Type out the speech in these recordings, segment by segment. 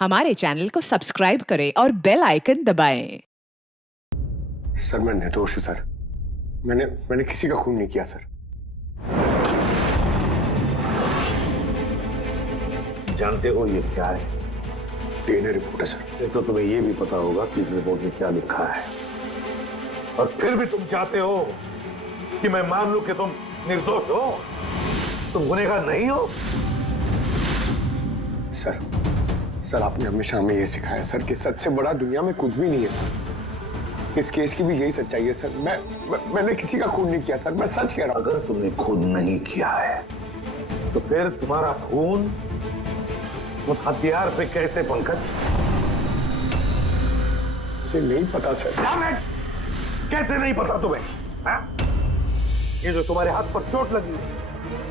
हमारे चैनल को सब्सक्राइब करें और बेल आइकन दबाएं। सर मैं निर्दोष हूं सर। मैंने किसी का खून नहीं किया सर। जानते हो ये क्या है? डीएनए रिपोर्ट है सर। फिर तो तुम्हें ये भी पता होगा कि इस रिपोर्ट में क्या लिखा है, और फिर भी तुम चाहते हो कि मैं मान लूं कि तुम निर्दोष हो, तुम गुनहगार नहीं हो। सर आपने हमेशा हमें ये सिखाया सर कि सच से बड़ा दुनिया में कुछ भी नहीं है सर। इस केस की भी यही सच्चाई है सर। मैंने किसी का खून नहीं किया सर, मैं सच कह रहा हूं। अगर तुमने खून नहीं किया है तो फिर तुम्हारा खून उस हथियार पे कैसे, पंकज? मुझे नहीं पता सर। कैसे नहीं पता तुम्हें? हा? ये जो तुम्हारे हाथ पर चोट लगी है,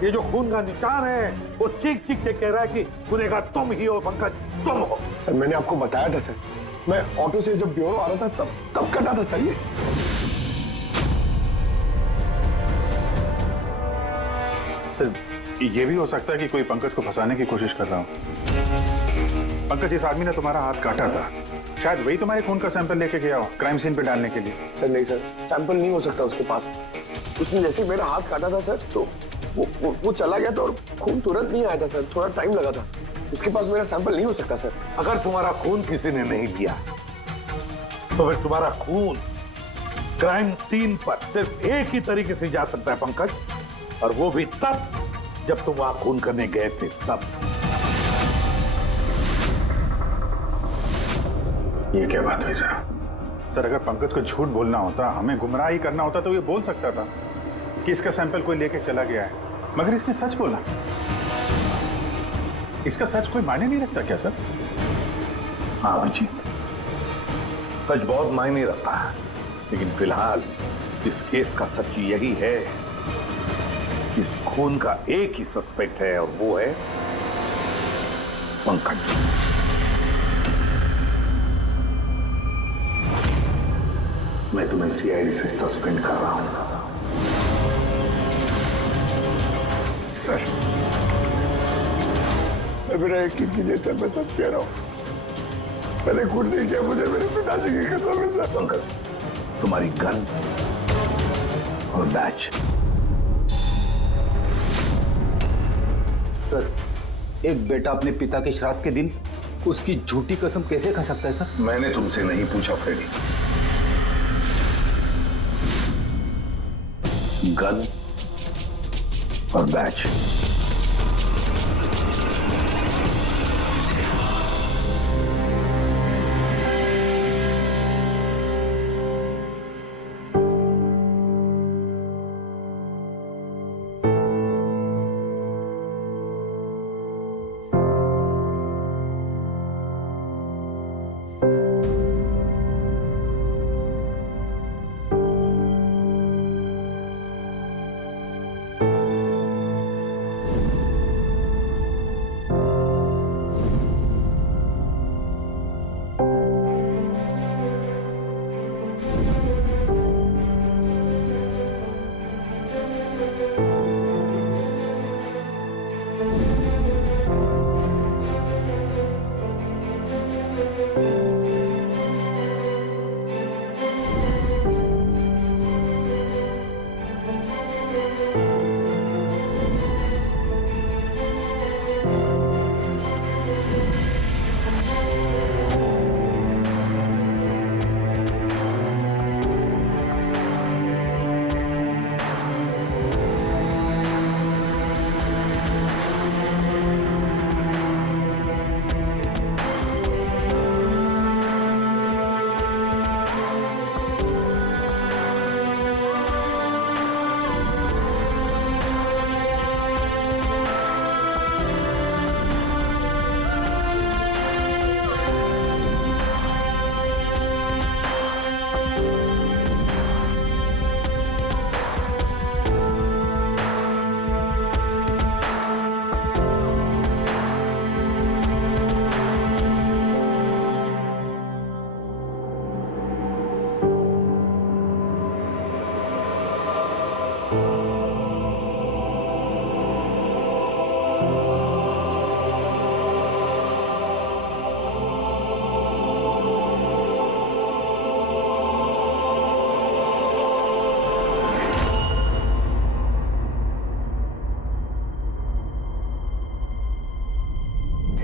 ये जो खून का निशान है, वो चीख चीख के कह रहा है कि गुनहगार तुम ही हो पंकज, तुम हो। सर मैंने आपको बताया था सर, मैं ऑटो से जब ब्यूरो आ रहा था सब तब कटा था सर। सर ये भी हो सकता है कि कोई पंकज को फंसाने की कोशिश कर रहा हो। पंकज, इस आदमी ने तुम्हारा हाथ काटा था, शायद वही तुम्हारे खून का सैंपल लेके गया हो क्राइम सीन पे डालने के लिए। सर नहीं सर, सैंपल नहीं हो सकता उसके पास। उसने जैसे ही मेरा हाथ काटा था सर तो वो चला गया था और खून तुरंत नहीं आया था सर, थोड़ा टाइम लगा था। उसके पास मेरा सैंपल नहीं हो सकता सर। अगर तुम्हारा खून किसी ने नहीं दिया तो फिर तुम्हारा खून क्राइम सीन पर सिर्फ एक ही तरीके से जा सकता है पंकज, और वो भी तब जब तुम वहां खून करने गए थे तब। ये क्या बात हुई सर? सर अगर पंकज को झूठ बोलना होता, हमें गुमराह ही करना होता तो ये बोल सकता था कि इसका सैंपल कोई लेके चला गया है, मगर इसने सच बोला। इसका सच कोई मायने नहीं रखता क्या सर? हाँ अभिजीत, सच बहुत मायने रखता है, लेकिन फिलहाल इस केस का सच यही है कि इस खून का एक ही सस्पेक्ट है, और वो है पंकज। मैं तुम्हें सीआईडी से सस्पेंड कर रहा हूं। सर मेरा यकीन कीजिए सर, मैं सच कह रहा हूं। मैंने खून नहीं किया, मुझे मेरे पिताजी की कसम है सर। पंकज, तुम्हारी गन और बैच। सर, एक बेटा अपने पिता के श्राद्ध के दिन उसकी झूठी कसम कैसे खा सकता है सर? मैंने तुमसे नहीं पूछा फ्रेडी। गन और बैच।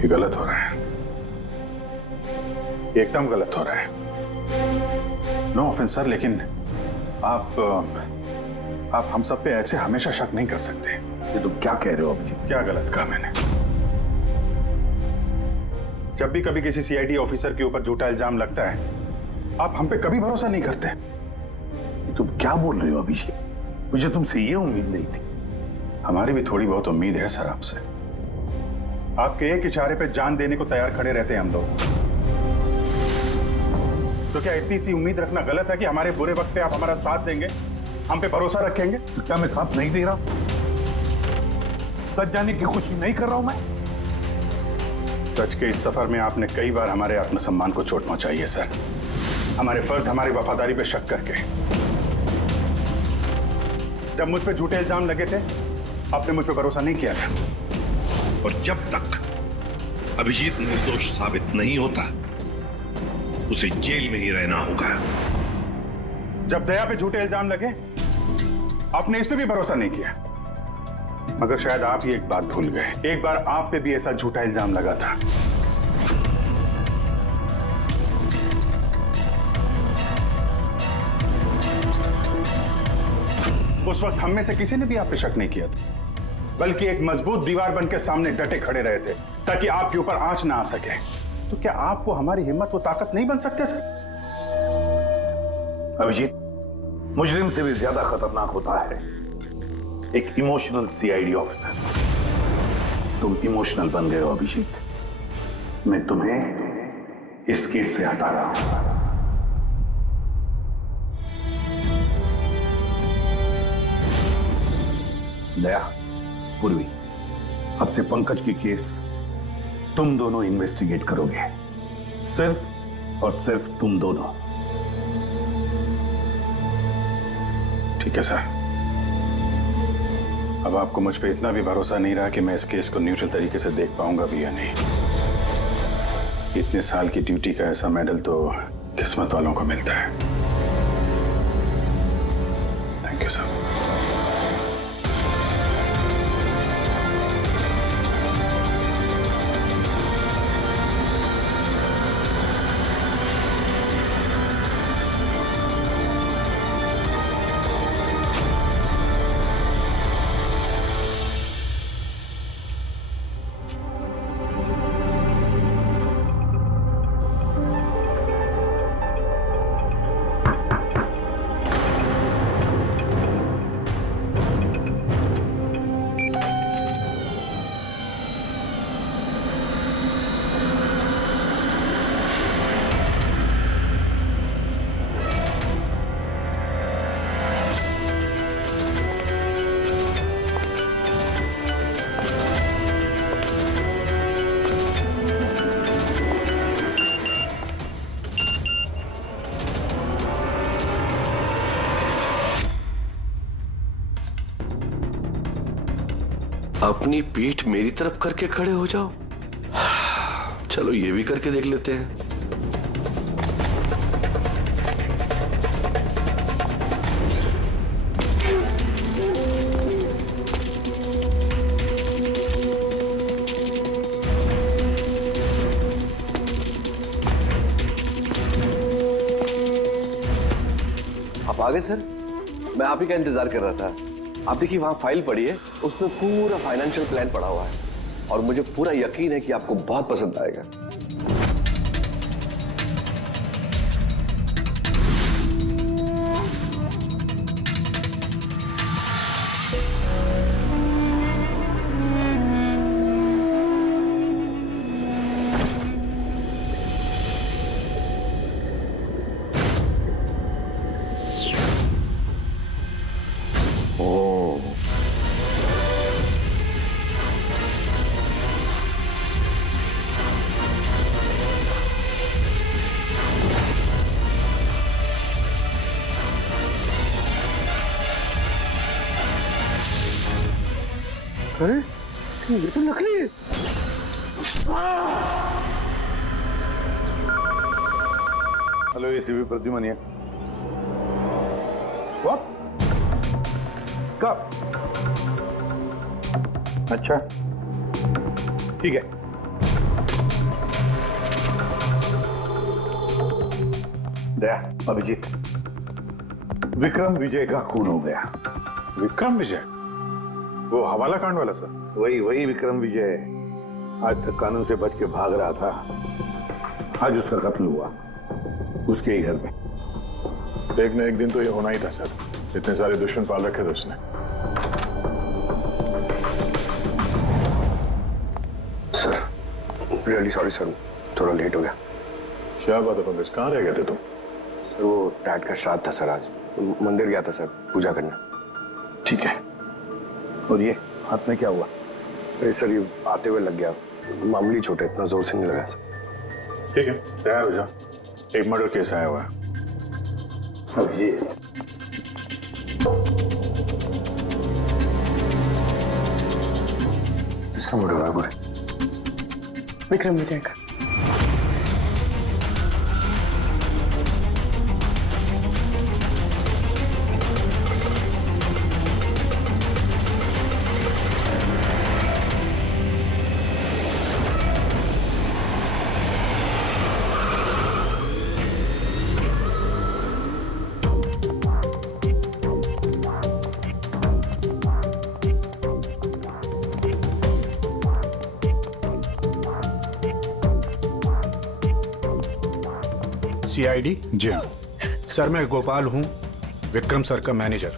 ये गलत हो रहा है, एकदम गलत हो रहा है। नो ऑफेंस सर, लेकिन आप हम सब पे ऐसे हमेशा शक नहीं कर सकते। ये तुम क्या कह रहे हो अभिजीत? क्या गलत कहा मैंने? जब भी कभी किसी सीआईडी ऑफिसर के ऊपर झूठा इल्जाम लगता है, आप हम पे कभी भरोसा नहीं करते। ये तुम क्या बोल रहे हो अभिजीत? मुझे तुमसे ये उम्मीद नहीं थी। हमारी भी थोड़ी बहुत उम्मीद है सर आपसे। आपके एक इशारे पे जान देने को तैयार खड़े रहते हैं हम लोग। तो क्या इतनी सी उम्मीद रखना गलत है कि हमारे बुरे वक्त पे आप हमारा साथ देंगे, हम पे भरोसा रखेंगे? तो क्या मैं साथ नहीं दे रहा? सच जाने की कोशिश नहीं कर रहा हूं मैं? सच के इस सफर में आपने कई बार हमारे आत्मसम्मान को चोट पहुंचाई है सर, हमारे फर्ज, हमारी वफादारी पे शक करके। जब मुझ पे झूठे इल्जाम लगे थे, आपने मुझ पे भरोसा नहीं किया था। और जब तक अभिजीत निर्दोष साबित नहीं होता, उसे जेल में ही रहना होगा। जब दया पे झूठे इल्जाम लगे, आपने इस पे भी भरोसा नहीं किया। मगर शायद आप ही एक बात भूल गए, एक बार आप पे भी ऐसा झूठा इल्जाम लगा था। उस वक्त हम में से किसी ने भी आप पे शक नहीं किया था, बल्कि एक मजबूत दीवार बनकर सामने डटे खड़े रहे थे ताकि आपके ऊपर आंच ना आ सके। तो क्या आप वो हमारी हिम्मत, वो ताकत नहीं बन सकते सर? अभिजीत, मुजरिम से भी ज्यादा खतरनाक होता है एक इमोशनल सीआईडी ऑफिसर। तुम इमोशनल बन गए हो अभिजीत। मैं तुम्हें इस केस से हटा रहा हूं। दया, पूर्वी, अब से पंकज की केस तुम दोनों इन्वेस्टिगेट करोगे, सिर्फ और सिर्फ तुम दोनों। ठीक है सर। अब आपको मुझ पे इतना भी भरोसा नहीं रहा कि मैं इस केस को न्यूट्रल तरीके से देख पाऊंगा भी या नहीं। इतने साल की ड्यूटी का ऐसा मेडल तो किस्मत वालों को मिलता है। Thank you sir. अपनी पीठ मेरी तरफ करके खड़े हो जाओ। चलो ये भी करके देख लेते हैं। आप आ गए सर? मैं आप ही का इंतजार कर रहा था। आप देखिए वहां फाइल पड़ी है, उसमें पूरा फाइनेंशियल प्लान पड़ा हुआ है और मुझे पूरा यकीन है कि आपको बहुत पसंद आएगा। अरे ये तो नकली है। हेलो, एसीपी प्रद्युमन है। What? कब? अच्छा, ठीक है। दया, अभिजीत, विक्रम विजय का खून हो गया। विक्रम विजय, वो हवाला कांड वाला सर? वही विक्रम विजय आज तक कानून से बच के भाग रहा था। आज उसका कत्ल हुआ उसके ही घर में। एक न एक दिन तो ये होना ही था सर, इतने सारे दुश्मन पाल रखे थे उसने। सर रियली सॉरी सर, थोड़ा लेट हो गया। क्या बात है पंकज, कहाँ रह गए थे तुम? सर वो डैड का श्राद्ध था सर, आज मंदिर गया था सर पूजा करने। ठीक है, और ये हाथ में क्या हुआ? अरे सर ये आते हुए लग गया, मामूली चोट है, इतना जोर से नहीं लगा सर। ठीक है, तैयार हो जा, एक मर्डर केस आया हुआ है। अब ये इसका मर्डर हुआ है पूरे विक्रम विजय का। CID? जी हाँ। सर मैं गोपाल हूँ, विक्रम सर का मैनेजर।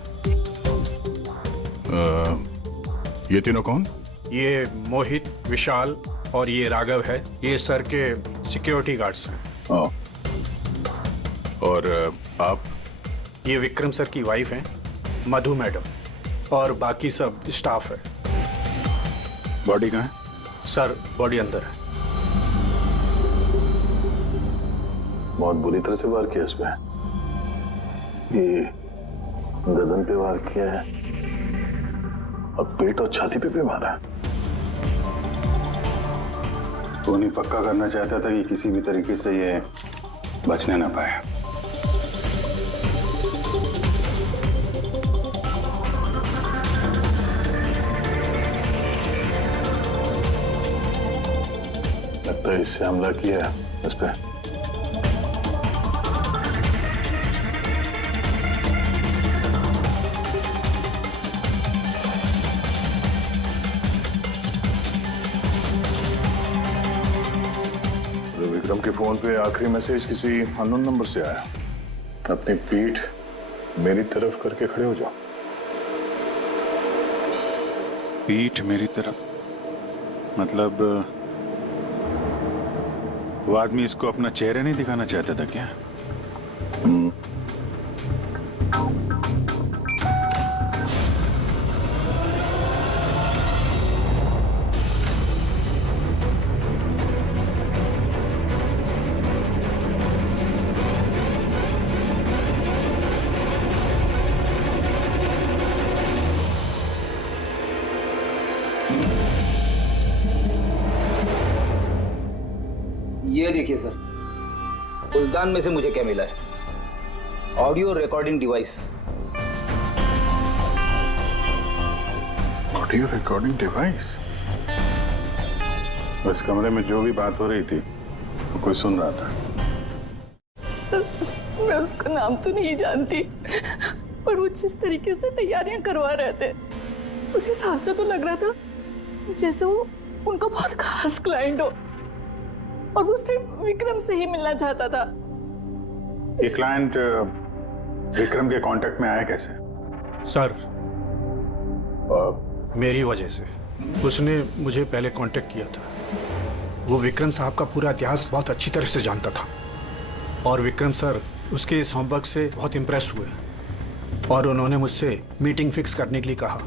ये तीनों कौन? ये मोहित, विशाल और ये राघव है, ये सर के सिक्योरिटी गार्ड्स हैं। और आप? ये विक्रम सर की वाइफ हैं, मधु मैडम, और बाकी सब स्टाफ है। बॉडी कहाँ है? सर बॉडी अंदर है। बहुत बुरी तरह से वार किया इसमें। ये गर्दन पे वार किया है और पेट और छाती पे भी मारा है। टोनी पक्का करना चाहता था कि किसी भी तरीके से ये बचने ना पाए। लगता है इससे हमला किया है इस पे। विक्रम के फोन पे आखिरी मैसेज किसी अननोन नंबर से आया। अपनी पीठ मेरी तरफ करके खड़े हो जाओ। पीठ मेरी तरफ मतलब वो आदमी इसको अपना चेहरा नहीं दिखाना चाहता था क्या? ये देखिए सर, फुलदान में से मुझे क्या मिला है? Audio recording device. Audio recording device? इस कमरे में जो भी बात हो रही थी वो कोई सुन रहा था। सर मैं उसका नाम तो नहीं जानती, पर वो जिस तरीके से तैयारियां करवा रहे थे उस हिसाब से तो लग रहा था जैसे वो उनका बहुत खास क्लाइंट हो और वो सिर्फ विक्रम से ही मिलना चाहता था। ये क्लाइंट विक्रम के कांटेक्ट में आया कैसे? सर मेरी वजह से उसने मुझे पहले कांटेक्ट किया था। वो विक्रम साहब का पूरा इतिहास बहुत अच्छी तरह से जानता था और विक्रम सर उसके इस होमवर्क से बहुत इम्प्रेस हुए और उन्होंने मुझसे मीटिंग फिक्स करने के लिए कहा।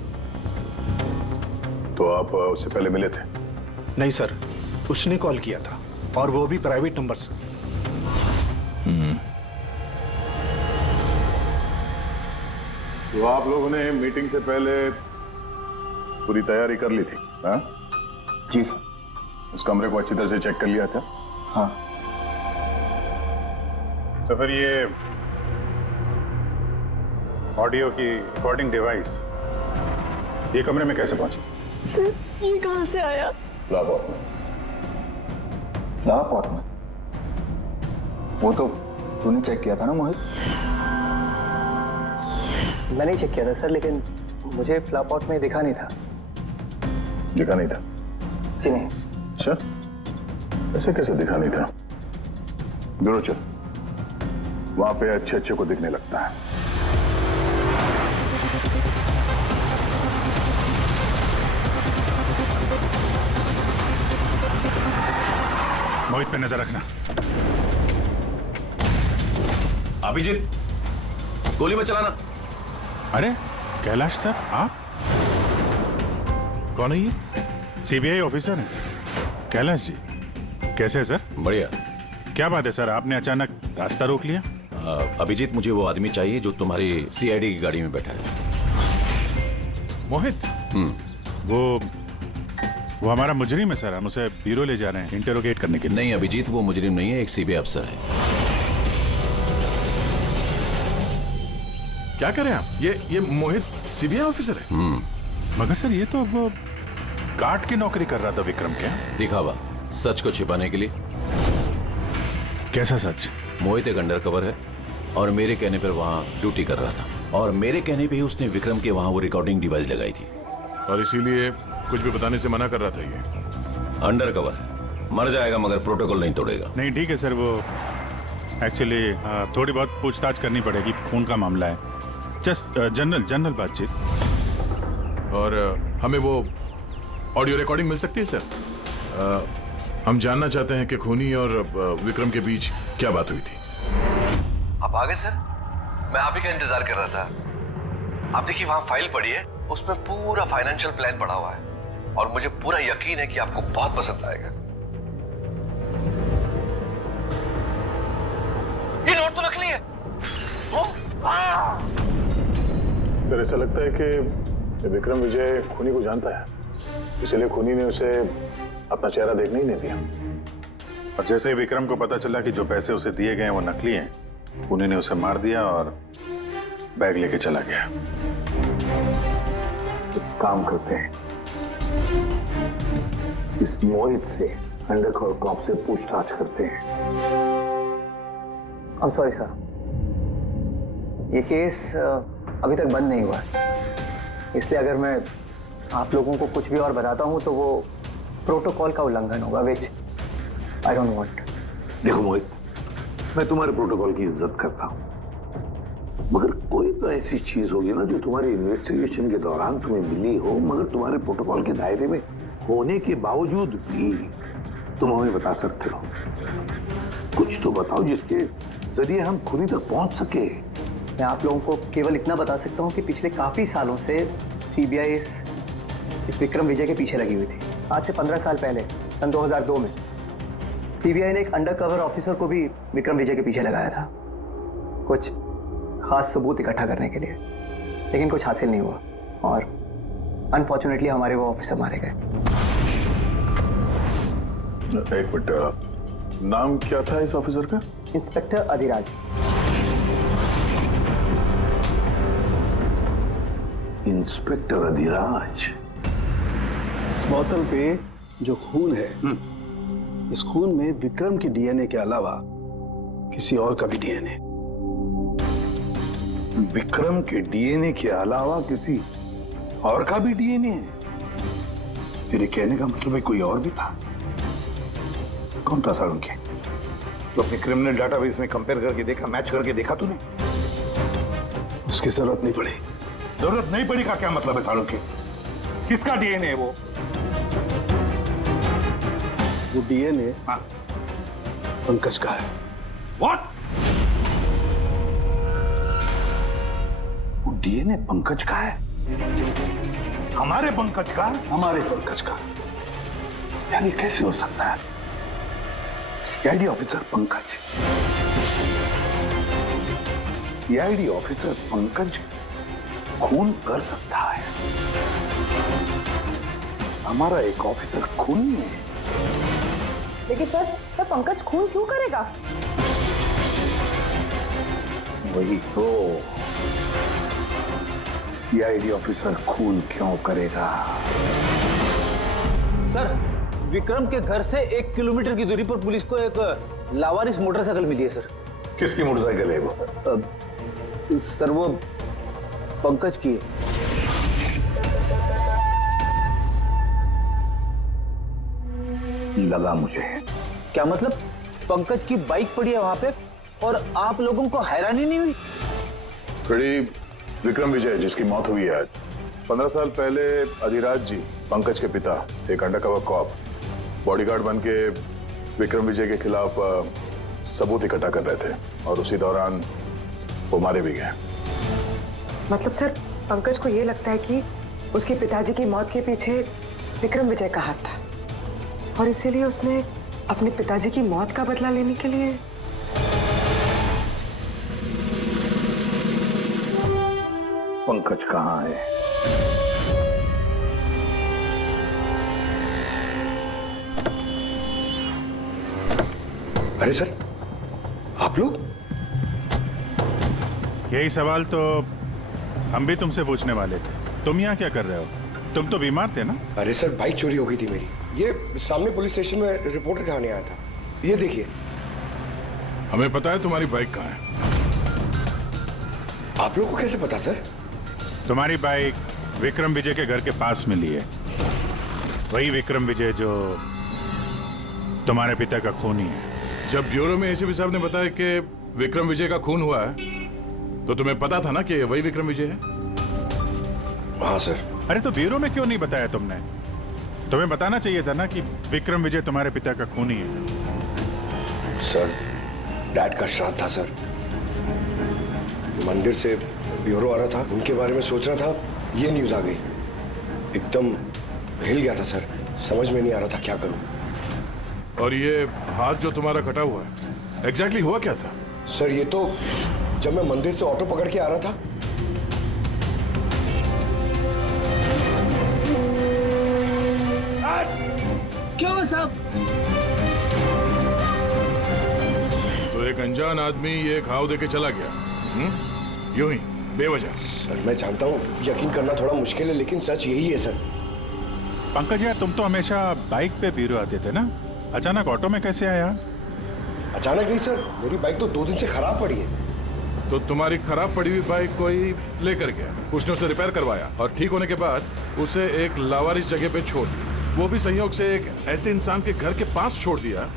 तो आप उससे पहले मिले थे? नहीं सर, उसने कॉल किया था और वो भी प्राइवेट नंबर से। तो आप लोगों ने मीटिंग से पहले पूरी तैयारी कर ली थी? हाँ जी सर। उस कमरे को अच्छी तरह से चेक कर लिया था? हाँ। तो फिर ये ऑडियो की रिकॉर्डिंग डिवाइस ये कमरे में कैसे पहुंची? सर ये कहाँ से आया? लाहौर में वो तो तूने चेक किया था ना मोहित? मैंने चेक किया था सर, लेकिन मुझे फ्लैप आउट में दिखा नहीं था। दिखा नहीं था? जी नहीं। अच्छा, ऐसे कैसे दिखा नहीं था? ब्यूरो चल, वहां पे अच्छे अच्छे को दिखने लगता है। मोहित पे नजर रखना। अभिजीत, गोली में चलाना। अरे कैलाश सर, आप कौन है? ये सीबीआई ऑफिसर है कैलाश जी। कैसे है सर? बढ़िया। क्या बात है सर, आपने अचानक रास्ता रोक लिया? अभिजीत, मुझे वो आदमी चाहिए जो तुम्हारी सीआईडी की गाड़ी में बैठा है। मोहित? वो हमारा मुजरिम है सर, हम उसे ब्यूरो ले जा रहे हैं इंटरोगेट करने के लिए। नहीं अभिजीत, वो मुजरिम नहीं है, एक सीबीआई अफसर है। क्या करें आप? ये मोहित सीबीआई ऑफिसर है? मगर सर ये तो वो गार्ड की नौकरी कर रहा था विक्रम। क्या दिखावा? सच को छिपाने के लिए। कैसा सच? मोहित एक अंडरकवर है और मेरे कहने पर वहां ड्यूटी कर रहा था, और मेरे कहने पे ही उसने विक्रम के वहां वो रिकॉर्डिंग डिवाइस लगाई थी, और इसीलिए कुछ भी बताने से मना कर रहा था। ये अंडरकवर है, मर जाएगा मगर प्रोटोकॉल नहीं तोड़ेगा। नहीं ठीक है सर, वो एक्चुअली थोड़ी बहुत पूछताछ करनी पड़ेगी, खून का मामला है, जस्ट जनरल बातचीत। और हमें वो ऑडियो रिकॉर्डिंग मिल सकती है सर? हम जानना चाहते हैं कि खूनी और विक्रम के बीच क्या बात हुई थी। आप आ गए सर? मैं आप ही का इंतजार कर रहा था। आप देखिए वहां फाइल पड़ी है, उसमें पूरा फाइनेंशियल प्लान पड़ा हुआ है और मुझे पूरा यकीन है कि आपको बहुत पसंद आएगा। ये नोट तो नकली है। सर ऐसा लगता है कि विक्रम विजय खूनी को जानता है, इसलिए खूनी ने उसे अपना चेहरा देखने ही नहीं दिया। और जैसे ही विक्रम को पता चला कि जो पैसे उसे दिए गए वो नकली हैं, खूनी ने उसे मार दिया और बैग लेके चला गया। तो काम करते हैं, इस मोहित से अंडरकवर कॉप से पूछताछ करते हैं। आई एम सॉरी सर, ये केस अभी तक बंद नहीं हुआ है, इसलिए अगर मैं आप लोगों को कुछ भी और बताता हूं तो वो प्रोटोकॉल का उल्लंघन होगा, विच आई डोंट वांट। देखो मोहित, मैं तुम्हारे प्रोटोकॉल की इज्जत करता हूं, मगर कोई तो ऐसी चीज होगी ना जो तुम्हारी इन्वेस्टिगेशन के दौरान तुम्हें मिली हो, मगर तुम्हारे प्रोटोकॉल के दायरे में होने के बावजूद भी तुम हमें बता सकते हो। कुछ तो बताओ जिसके जरिए हम खूनी तक पहुंच सके। मैं आप लोगों को केवल इतना बता सकता हूं कि पिछले काफी सालों से सीबीआई इस विक्रम विजय के पीछे लगी हुई थी। आज से 15 साल पहले सन 2002 में सीबीआई ने एक अंडरकवर ऑफिसर को भी विक्रम विजय के पीछे लगाया था, कुछ खास सबूत इकट्ठा करने के लिए, लेकिन कुछ हासिल नहीं हुआ और अनफॉर्चुनेटली हमारे वो ऑफिसर मारे गए। एक मिनट, नाम क्या था इस ऑफिसर का? इंस्पेक्टर अधिराज। इंस्पेक्टर अधिराज। इस बोतल पे जो खून है, इस खून में विक्रम की डीएनए के अलावा किसी और का भी डीएनए। विक्रम के डीएनए के अलावा किसी और का भी डीएनए है? मेरे कहने का मतलब है कोई और भी था। कौन था सारुण के? तो अपने क्रिमिनल डाटाबेस में कंपेयर करके देखा, मैच करके देखा तूने? उसकी जरूरत नहीं पड़ी। जरूरत नहीं पड़ी का क्या मतलब है सारुण के? किसका डीएनए है वो? वो डीएनए पंकज का है। व्हाट? वो डीएनए पंकज का है? हमारे पंकज का? हमारे पंकज का। यानी कैसे हो सकता है? CID officer Pankaj, CID officer Pankaj खून कर सकता है? हमारा एक ऑफिसर खून नहीं है। लेकिन सर पंकज खून क्यों करेगा? वही तो, सीआईडी ऑफिसर खून क्यों करेगा? सर, विक्रम के घर से 1 किलोमीटर की दूरी पर पुलिस को एक लावारिस मोटरसाइकिल मिली है सर। किसकी मोटरसाइकिल है वो? सर वो पंकज की है। लगा मुझे। क्या मतलब? पंकज की बाइक पड़ी है वहां पे और आप लोगों को हैरानी नहीं हुई? विक्रम विजय जिसकी मौत हुई है आज, 15 साल पहले अधिराज जी, पंकज के पिता, एक अंडरकवर कॉप, बॉडीगार्ड बन के विक्रम विजय के खिलाफ सबूत इकट्ठा कर रहे थे और उसी दौरान वो मारे भी गए। मतलब सर, पंकज को ये लगता है कि उसके पिताजी की मौत के पीछे विक्रम विजय का हाथ था और इसीलिए उसने अपने पिताजी की मौत का बदला लेने के लिए। पंकज कहाँ है? अरे सर, आप लोग? यही सवाल तो हम भी तुमसे पूछने वाले थे। तुम यहाँ क्या कर रहे हो? तुम तो बीमार थे ना? अरे सर, बाइक चोरी हो गई थी मेरी। ये सामने पुलिस स्टेशन में रिपोर्टर कहानी आया था। ये देखिए। हमें पता है तुम्हारी बाइक कहाँ है। आप लोगों को कैसे पता सर? तुम्हारी बाइक विक्रम विजय के घर के पास मिली है। वही विक्रम विजय जो तुम्हारे पिता का खूनी है। जब ब्यूरो में एसीपी साहब ने बताया कि विक्रम विजय का खून हुआ है, तो तुम्हें पता था ना कि वही विक्रम विजय है? हाँ सर। अरे तो ब्यूरो में क्यों नहीं बताया तुमने? तुम्हें बताना चाहिए था ना कि विक्रम विजय तुम्हारे पिता का खूनी है। सर, डैड का श्राद्ध था सर। मंदिर से ब्यूरो आ रहा था, उनके बारे में सोच रहा था, ये न्यूज आ गई। एकदम हिल गया था सर, समझ में नहीं आ रहा था क्या करूं। और ये हाथ जो तुम्हारा कटा हुआ है, एग्जैक्टली हुआ क्या था? सर ये तो जब मैं मंदिर से ऑटो पकड़ के आ रहा था। क्या हुआ साहब? तो एक अनजान आदमी ये घाव देके चला गया, यूं ही बेवजह। सर मैं जानता हूँ यकीन करना थोड़ा मुश्किल है, लेकिन सच यही है सर। पंकज यार, तुम तो हमेशा बाइक पे ब्यूरो आते थे ना, अचानक ऑटो में कैसे आया? अचानक नहीं सर, मेरी बाइक तो 2 दिन से खराब पड़ी है। तो तुम्हारी खराब पड़ी हुई बाइक कोई लेकर गया, उसने उसे रिपेयर करवाया और ठीक होने के बाद उसे एक लावारिस जगह पे छोड़ दिया। वो भी संयोग से एक ऐसे इंसान के घर के पास छोड़ दिया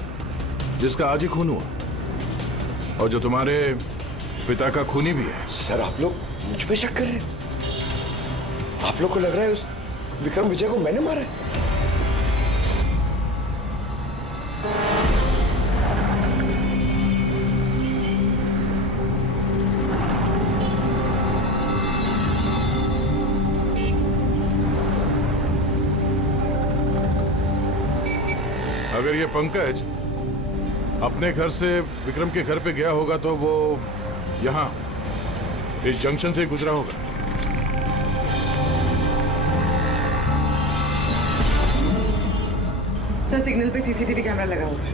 जिसका आज ही खून हुआ और जो तुम्हारे पिता का खूनी भी है। सर आप लोग मुझ पे शक कर रहे हैं? आप लोग को लग रहा है उस विक्रम विजय को मैंने मारा है? अगर ये पंकज अपने घर से विक्रम के घर पे गया होगा तो वो यहाँ इस जंक्शन से गुजरा होगा। सर सिग्नल पे सीसीटीवी कैमरा लगा हुआ है।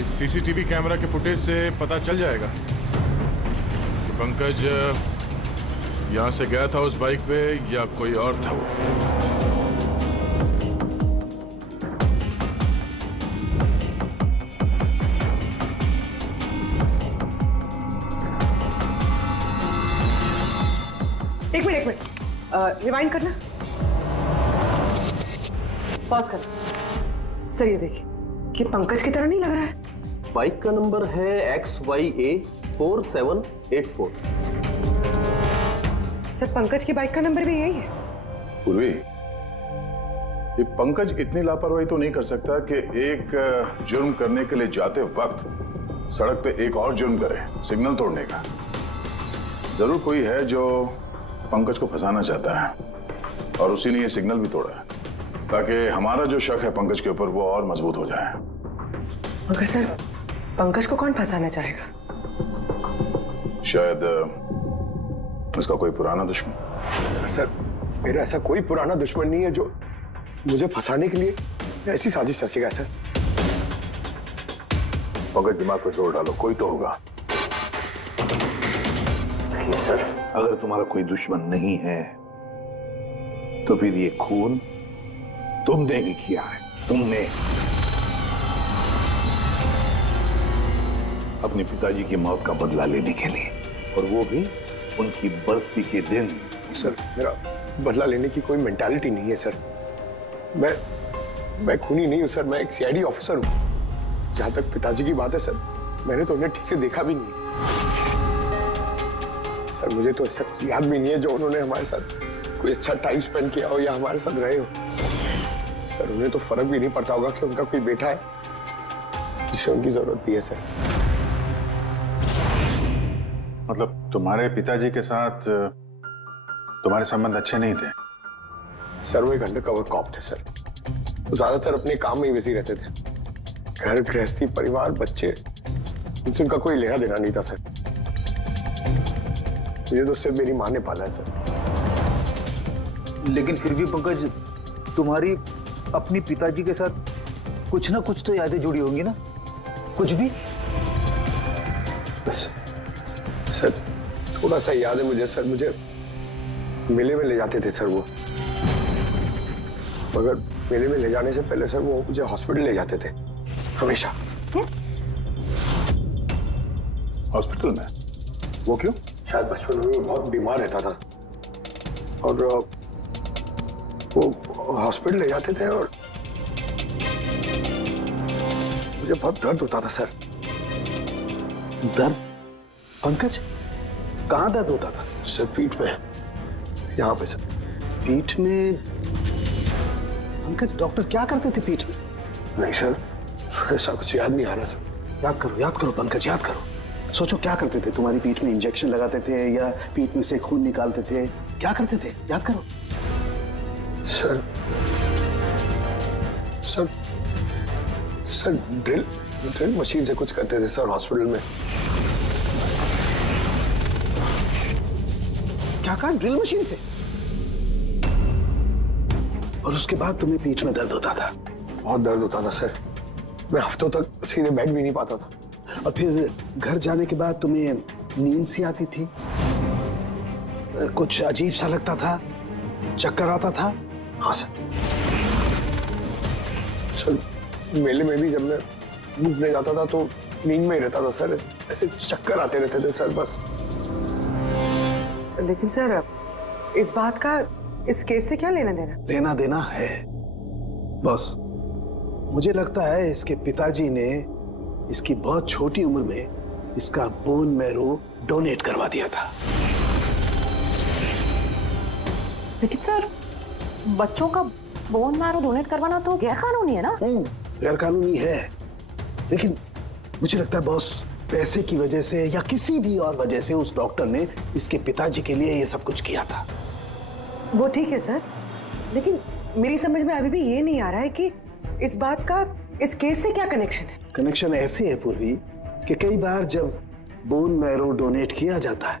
इस सीसीटीवी कैमरा के फुटेज से पता चल जाएगा कि पंकज यहाँ से गया था उस बाइक पे या कोई और था वो। एक मिनट रिवाइंड करना, पॉज करना। सर ये देखिए, कि पंकज की तरह नहीं लग रहा है। बाइक का नंबर है XYA 4784। सर पंकज की बाइक का नंबर भी यही है। पूर्वी, ये पंकज इतनी लापरवाही तो नहीं कर सकता कि एक जुर्म करने के लिए जाते वक्त सड़क पे एक और जुर्म करे, सिग्नल तोड़ने का। जरूर कोई है जो पंकज को फंसाना चाहता है और उसी ने ये सिग्नल भी तोड़ा है ताकि हमारा जो शक है पंकज के ऊपर वो और मजबूत हो जाए। मगर सर पंकज को कौन फंसाना चाहेगा? शायद उसका कोई पुराना दुश्मन। सर मेरा ऐसा कोई पुराना दुश्मन नहीं है जो मुझे फंसाने के लिए ऐसी साजिश रचेगा। सर पंकज दिमाग पर जोर डालो, कोई तो होगा। नहीं सर, अगर तुम्हारा कोई दुश्मन नहीं है तो फिर ये खून तुमने ही किया है, तुमने। अपने पिताजी की मौत का बदला लेने के लिए, और वो भी उनकी बरसी के दिन। सर मेरा बदला लेने की कोई मेंटालिटी नहीं है सर। मैं खूनी नहीं हूँ सर, मैं एक सीआईडी ऑफिसर हूँ। जहां तक पिताजी की बात है सर, मैंने तो उन्हें ठीक से देखा भी नहीं सर। मुझे तो ऐसा कुछ याद भी नहीं है जो उन्होंने हमारे साथ कोई अच्छा टाइम स्पेंड किया हो या हमारे साथ रहे हो। सर उन्हें तो फर्क भी नहीं पड़ता होगा कि उनका कोई बेटा है जिसे उनकी जरूरत भी है सर। मतलब तुम्हारे पिताजी के साथ तुम्हारे संबंध अच्छे नहीं थे? सर वो एक अंडरकवर कॉप थे सर। वो ज्यादातर अपने काम में ही बिजी रहते थे। घर गृहस्थी परिवार बच्चे उनसे उनका कोई लेना देना नहीं था सर। मुझे तो सिर्फ मेरी माँ ने पाला है सर। लेकिन फिर भी पंकज, तुम्हारी अपनी पिताजी के साथ कुछ ना कुछ तो यादें जुड़ी होंगी ना? कुछ भी? बस सर थोड़ा सा याद है मुझे सर। मुझे मेले में ले जाते थे सर वो, मगर मेले में ले जाने से पहले सर वो मुझे हॉस्पिटल ले जाते थे हमेशा। हॉस्पिटल में? वो क्यों? शायद बचपन में बहुत बीमार रहता था और वो हॉस्पिटल ले जाते थे और मुझे बहुत दर्द होता था सर। दर्द? पंकज कहाँ दर्द होता था? सर पीठ में, यहाँ पे सर। पीठ में? पंकज डॉक्टर क्या करते थे पीठ में? नहीं सर ऐसा कुछ याद नहीं आ रहा सर। याद करो पंकज, याद करो। सोचो क्या करते थे? तुम्हारी पीठ में इंजेक्शन लगाते थे या पीठ में से खून निकालते थे? क्या करते थे? याद करो। Sir sir sir drill machine से कुछ करते थे सर हॉस्पिटल में। क्या कहा? ड्रिल मशीन से? और उसके बाद तुम्हें पीठ में दर्द होता था? बहुत दर्द होता था सर। मैं हफ्तों तक सीधे बैठ भी नहीं पाता था। और फिर घर जाने के बाद तुम्हें नींद सी आती थी? कुछ अजीब सा लगता था? चक्कर आता था? हाँ सर मेले में भी जब मैं घूमने जाता था तो नींद में ही रहता था सर। ऐसे चक्कर आते रहते थे सर बस। लेकिन सर इस बात का इस केस से क्या लेना देना? लेना देना है बस। मुझे लगता है इसके पिताजी ने इसकी बहुत छोटी उम्र में इसका बोन मैरो डोनेट करवा दिया था। लेकिन सर बच्चों का बोन मैरो डोनेट करवाना तो गैरकानूनी है ना? गैरकानूनी है, लेकिन मुझे लगता है बॉस पैसे की वजह से या किसी भी और वजह से उस डॉक्टर ने इसके पिताजी के लिए ये सब कुछ किया था। वो ठीक है सर, लेकिन मेरी समझ में अभी भी ये नहीं आ रहा है कि इस बात का इस केस से क्या कनेक्शन है? कनेक्शन ऐसे है पूर्वी कि कई बार जब बोन मैरो डोनेट किया जाता है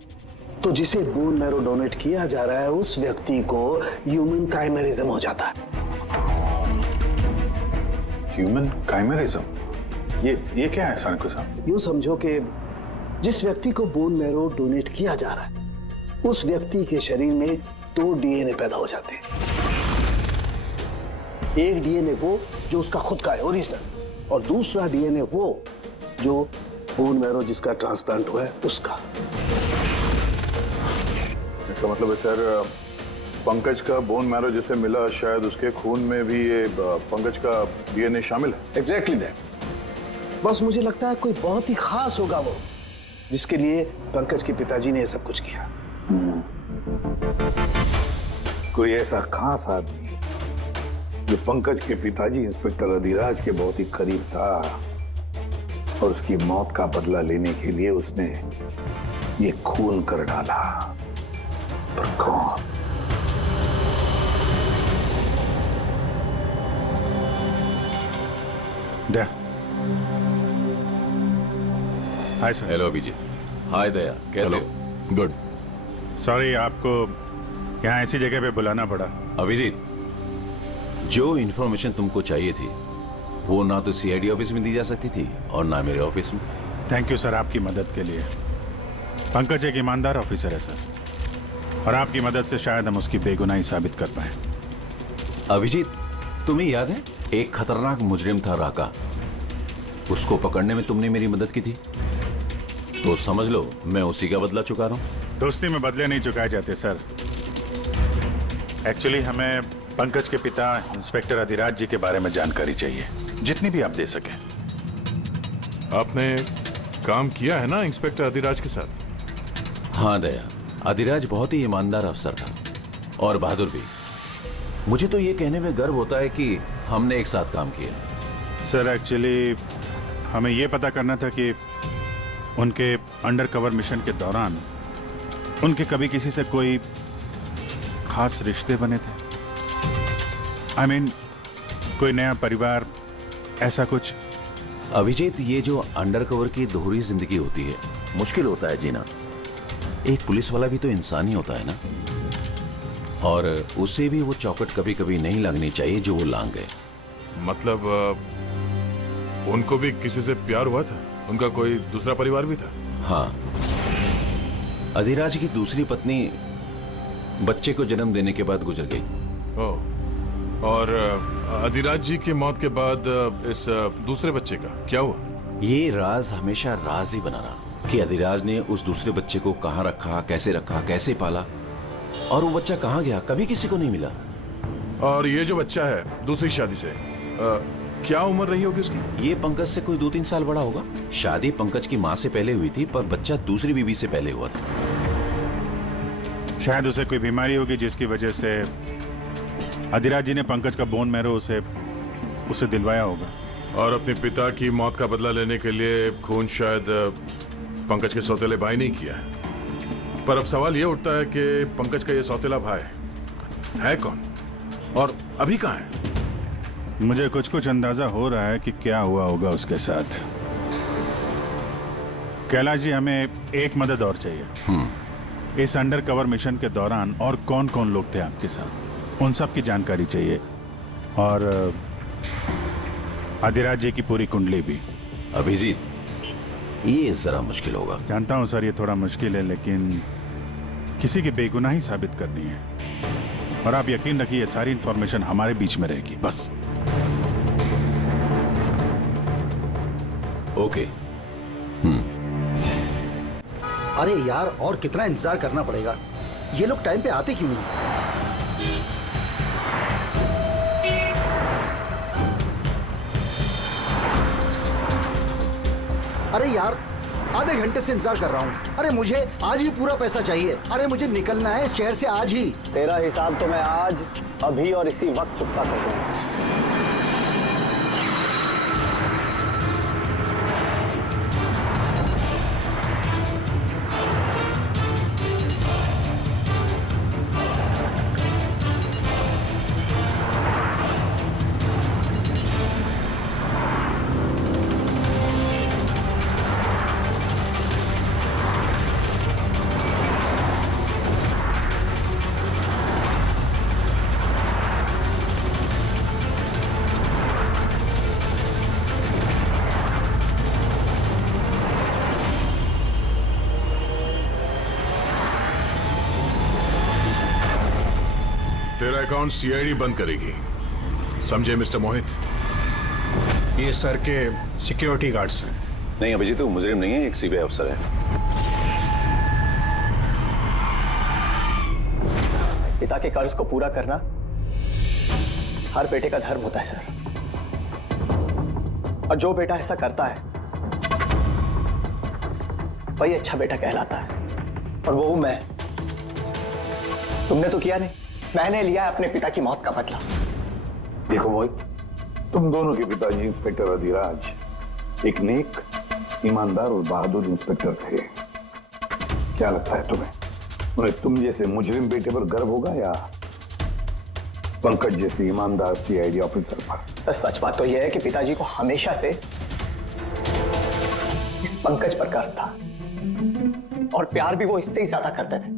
तो जिसे बोन मैरो डोनेट किया जा रहा है उस व्यक्ति को ह्यूमन काइमेरिज्म हो जाता है। ह्यूमन काइमेरिज्म? ये क्या है सानिको साहब? यूं समझो कि जिस व्यक्ति को बोन मैरो डोनेट किया जा रहा है उस व्यक्ति के शरीर में 2 डीएनए पैदा हो जाते हैं। एक डीएनए वो जो उसका खुद का है ओरिजिनल, और दूसरा डीएनए वो जो बोन मैरो जिसका ट्रांसप्लांट हुआ है उसका। इसका मतलब है सर पंकज का बोन मैरो जिसे मिला शायद उसके खून में भी ये पंकज का डीएनए शामिल है। Exactly that. बस मुझे लगता है कोई बहुत ही खास होगा वो जिसके लिए पंकज के पिताजी ने ये सब कुछ किया। कोई ऐसा खास आदमी जो पंकज के पिताजी इंस्पेक्टर अधिराज के बहुत ही करीब था और उसकी मौत का बदला लेने के लिए उसने ये खून कर डाला। पर कौन? Hi sir. हेलो अभिजीत। हाय दया, कैसे हो? गुड। सॉरी आपको यहाँ ऐसी जगह पे बुलाना पड़ा। अभिजीत, जो इन्फॉर्मेशन तुमको चाहिए थी वो ना तो सीआईडी ऑफिस में दी जा सकती थी और ना मेरे ऑफिस में। थैंक यू सर आपकी मदद के लिए। पंकज एक ईमानदार ऑफिसर है सर, और आपकी मदद से शायद हम उसकी बेगुनाही साबित कर पाए। अभिजीत, तुम्हें याद है एक खतरनाक मुजरिम था राका, उसको पकड़ने में तुमने मेरी मदद की थी। तो समझ लो मैं उसी का बदला चुका रहा हूँ। दोस्ती में बदले नहीं चुकाए जाते सर। एक्चुअली हमें पंकज के पिता इंस्पेक्टर अधिराज जी के बारे में जानकारी चाहिए, जितनी भी आप दे सके। आपने काम किया है ना इंस्पेक्टर अधिराज के साथ? हाँ दया, अधिराज बहुत ही ईमानदार अफसर था और बहादुर भी। मुझे तो ये कहने में गर्व होता है कि हमने एक साथ काम किया। सर एक्चुअली हमें ये पता करना था कि उनके अंडरकवर मिशन के दौरान उनके कभी किसी से कोई खास रिश्ते बने थे। I mean, कोई नया परिवार, ऐसा कुछ। अभिजीत, ये जो अंडरकवर की दोहरी जिंदगी होती है, मुश्किल होता है जीना। एक पुलिस वाला भी तो इंसान ही होता है ना, और उसे भी वो चौकट कभी कभी नहीं लगनी चाहिए जो वो लांग गए। मतलब उनको भी किसी से प्यार हुआ था? उनका कोई दूसरा परिवार भी था? हाँ, अधिराज की दूसरी पत्नी बच्चे को जन्म देने के बाद गुजर गई। ओह, और अधिराज जी की मौत के बाद इस दूसरे बच्चे का क्या हुआ? ये राज हमेशा राज ही बना रहा कि अधिराज ने उस दूसरे बच्चे को कहाँ रखा, कैसे पाला, और वो बच्चा कहाँ गया, कभी किसी को नहीं मिला। और ये जो बच्चा है दूसरी शादी से, क्या उम्र रही होगी उसकी? ये पंकज से कोई 2-3 साल बड़ा होगा। शादी पंकज की माँ से पहले हुई थी, पर बच्चा दूसरी बीवी से पहले हुआ था। शायद उसे कोई बीमारी होगी जिसकी वजह से अधिराज जी ने पंकज का बोन मैरो उसे दिलवाया होगा। और अपने पिता की मौत का बदला लेने के लिए खून शायद पंकज के सौतेले भाई नहीं किया है। पर अब सवाल ये उठता है कि पंकज का ये सौतेला भाई है कौन और अभी कहाँ है? मुझे कुछ अंदाजा हो रहा है कि क्या हुआ होगा उसके साथ। कैलाश जी, हमें एक मदद और चाहिए। इस अंडरकवर मिशन के दौरान और कौन कौन लोग थे आपके साथ, उन सब की जानकारी चाहिए, और अधिराज जी की पूरी कुंडली भी। अभिजीत, ये जरा मुश्किल होगा। जानता हूं सर, ये थोड़ा मुश्किल है, लेकिन किसी की बेगुनाही साबित करनी है, और आप यकीन रखिए सारी इंफॉर्मेशन हमारे बीच में रहेगी, बस। ओके। अरे यार, और कितना इंतजार करना पड़ेगा? ये लोग टाइम पे आते क्यों नहीं? अरे यार, आधे घंटे से इंतजार कर रहा हूँ। अरे मुझे आज ही पूरा पैसा चाहिए। अरे मुझे निकलना है इस शहर से आज ही। तेरा हिसाब तो मैं आज, अभी और इसी वक्त चुकता कर दूंगा। तेरा अकाउंट सीआईडी बंद करेगी, समझे मिस्टर मोहित? ये सर के सिक्योरिटी गार्ड्स हैं। नहीं अभिजीत, वो मुजरिम नहीं है, एक सीबीआई अफसर है। पिता के कर्ज को पूरा करना हर बेटे का धर्म होता है सर, और जो बेटा ऐसा करता है वही अच्छा बेटा कहलाता है, और वो हूं मैं। तुमने तो किया नहीं, मैंने लिया है अपने पिता की मौत का बदला। देखो मोहित, तुम दोनों के पिताजी इंस्पेक्टर अधिराज एक नेक, ईमानदार और बहादुर इंस्पेक्टर थे। क्या लगता है तुम्हें, उन्हें तुम जैसे मुजरिम बेटे पर गर्व होगा या पंकज जैसे ईमानदार सीआईडी ऑफिसर पर? तो सच बात तो यह है कि पिताजी को हमेशा से इस पंकज पर गर्व था, और प्यार भी वो इससे ही ज्यादा करते थे।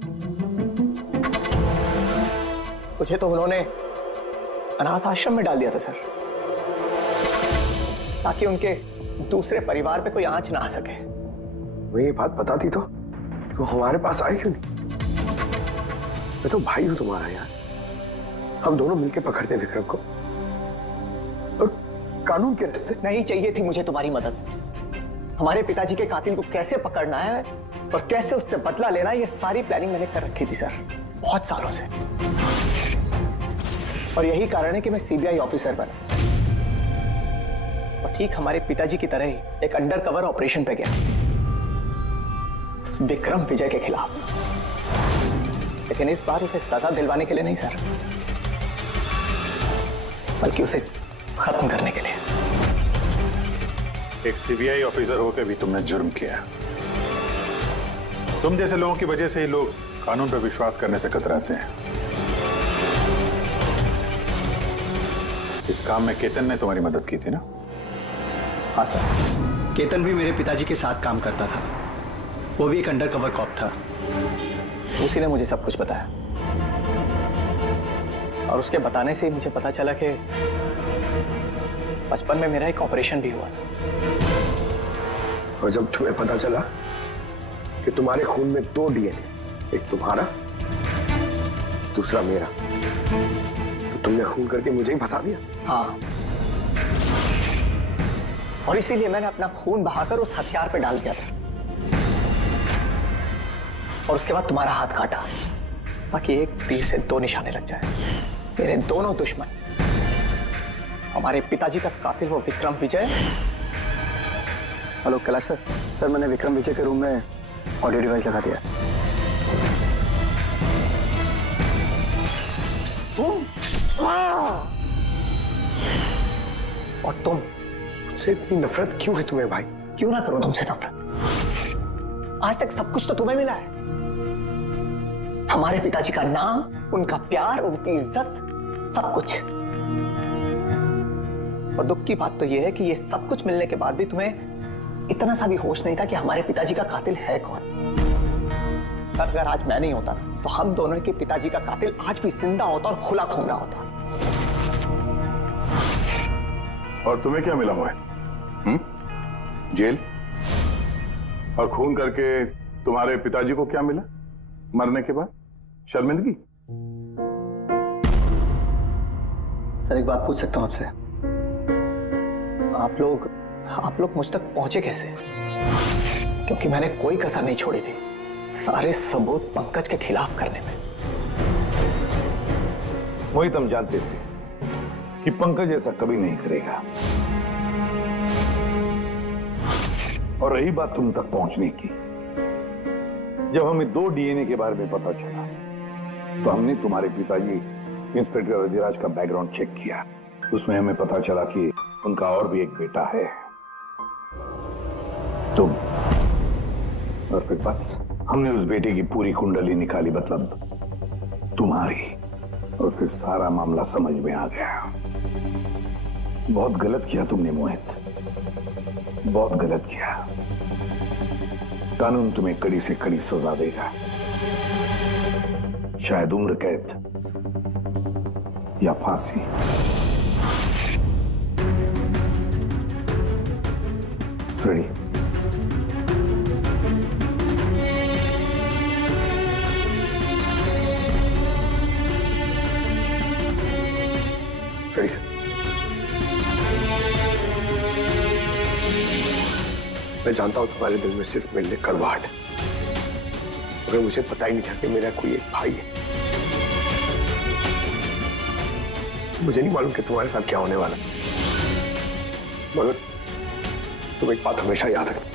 मुझे तो उन्होंने अनाथ आश्रम में डाल दिया था सर, ताकि उनके दूसरे परिवार पे कोई आंच ना आ सके। वो ये बात बताती तो हमारे पास आई क्यों नहीं? मैं तो भाई हूं तुम्हारा यार, हम दोनों मिलके पकड़ते विक्रम को, और कानून के रास्ते। नहीं चाहिए थी मुझे तुम्हारी मदद, हमारे पिताजी के कातिल को कैसे पकड़ना है और कैसे उससे बदला लेना है, ये सारी प्लानिंग मैंने कर रखी थी सर, बहुत सालों से। और यही कारण है कि मैं सीबीआई ऑफिसर बना और ठीक हमारे पिताजी की तरह ही एक अंडरकवर ऑपरेशन पे गया विक्रम विजय के खिलाफ। लेकिन इस बार उसे सजा दिलवाने के लिए नहीं सर, बल्कि उसे खत्म करने के लिए। एक सीबीआई ऑफिसर होकर भी तुमने जुर्म किया। तुम जैसे लोगों की वजह से ही लोग कानून पर विश्वास करने से कतराते हैं। इस काम में केतन ने तुम्हारी मदद की थी ना? हाँ सर, केतन भी मेरे पिताजी के साथ काम करता था। वो भी एक अंडरकवर कॉप था। उसी ने मुझे सब कुछ बताया और उसके बताने से ही मुझे पता चला कि बचपन में मेरा एक ऑपरेशन भी हुआ था। और जब तुम्हें पता चला कि तुम्हारे खून में 2 डीएनए, एक तुम्हारा दूसरा मेरा, तो तुमने खून करके मुझे ही फंसा दिया। हाँ, और इसीलिए मैंने अपना खून बहाकर उस हथियार पे डाल दिया था और उसके बाद तुम्हारा हाथ काटा ताकि एक तीर से 2 निशाने लग जाए। मेरे दोनों दुश्मन, हमारे पिताजी का कातिल वो विक्रम विजय। हेलो कैलाश सर, सर मैंने विक्रम विजय के रूम में ऑडियो डिवाइस लगा दिया। और तुम, मुझसे इतनी नफरत क्यों है तुम्हें भाई? क्यों ना करो तुमसे नफरत? आज तक सब कुछ तो तुम्हें मिला है। हमारे पिताजी का नाम, उनका प्यार, उनकी इज्जत, सब कुछ। और दुख की बात तो यह है कि ये सब कुछ मिलने के बाद भी तुम्हें इतना सा भी होश नहीं था कि हमारे पिताजी का कातिल है कौन। अगर आज मैं नहीं होता तो हम दोनों के पिताजी का कातिल आज भी जिंदा होता और खुला घूम रहा होता। और तुम्हें क्या मिला हुआ है? जेल? और खून करके तुम्हारे पिताजी को क्या मिला मरने के बाद? शर्मिंदगी? सर एक बात पूछ सकता हूं आपसे? आप लोग मुझ तक पहुंचे कैसे? क्योंकि मैंने कोई कसर नहीं छोड़ी थी सारे सबूत पंकज के खिलाफ करने में। मोहित, हम जानते थे कि पंकज ऐसा कभी नहीं करेगा। और रही बात तुम तक पहुंचने की, जब हमें 2 डीएनए के बारे में पता चला तो हमने तुम्हारे पिताजी इंस्पेक्टर अधिराज का बैकग्राउंड चेक किया। उसमें हमें पता चला कि उनका और भी एक बेटा है, तुम। और फिर बस हमने उस बेटे की पूरी कुंडली निकाली, मतलब तुम्हारी। और फिर सारा मामला समझ में आ गया। बहुत गलत किया तुमने मोहित, बहुत गलत किया। कानून तुम्हें कड़ी से कड़ी सजा देगा, शायद उम्र कैद या फांसी। रेडी? Ready sir. मैं जानता हूं तुम्हारे दिल में सिर्फ मेरे लिए कड़वाहट है, मगर मुझे पता ही नहीं था कि मेरा कोई एक भाई है। मुझे नहीं मालूम कि तुम्हारे साथ क्या होने वाला, मगर तुम एक बात हमेशा याद रखना,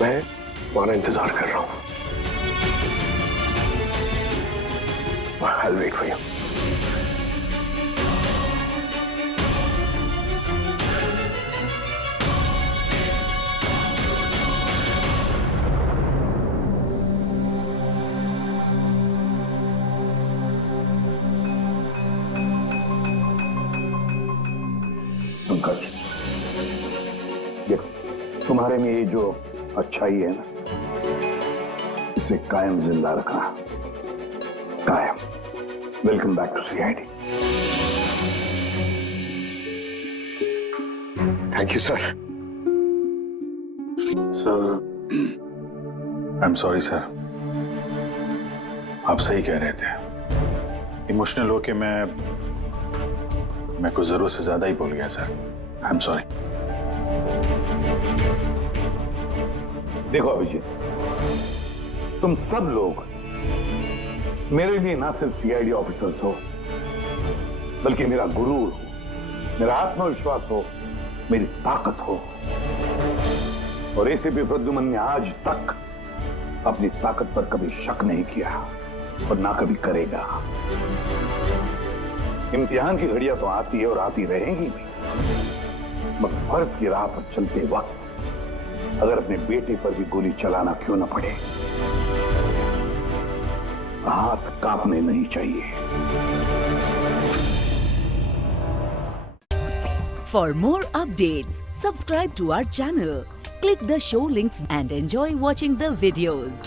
मैं तुम्हारा इंतजार कर रहा हूं। I'll wait for you. Pankaj, देखो, तुम्हारे में ये जो अच्छाई है ना, इसे कायम जिंदा रखना, कायम। Welcome back to CID. Thank you sir. Sir, I am sorry sir, आप सही कह रहे थे। इमोशनल होके मैं कुछ जरूरत से ज्यादा ही बोल गया सर। I am sorry. देखो अभिजीत, तुम सब लोग मेरे लिए ना सिर्फ सीआईडी ऑफिसर्स हो, बल्कि मेरा गुरूर हो, मेरा आत्मविश्वास हो, मेरी ताकत हो। और एसीपी प्रद्युमन ने आज तक अपनी ताकत पर कभी शक नहीं किया और ना कभी करेगा। इम्तिहान की घड़ियां तो आती है और आती रहेंगी भी, मगर फर्ज की राह पर चलते वक्त अगर अपने बेटे पर भी गोली चलाना क्यों न पड़े, हाथ कांपने नहीं चाहिए। For more updates, subscribe to our channel, click the show links and enjoy watching the videos.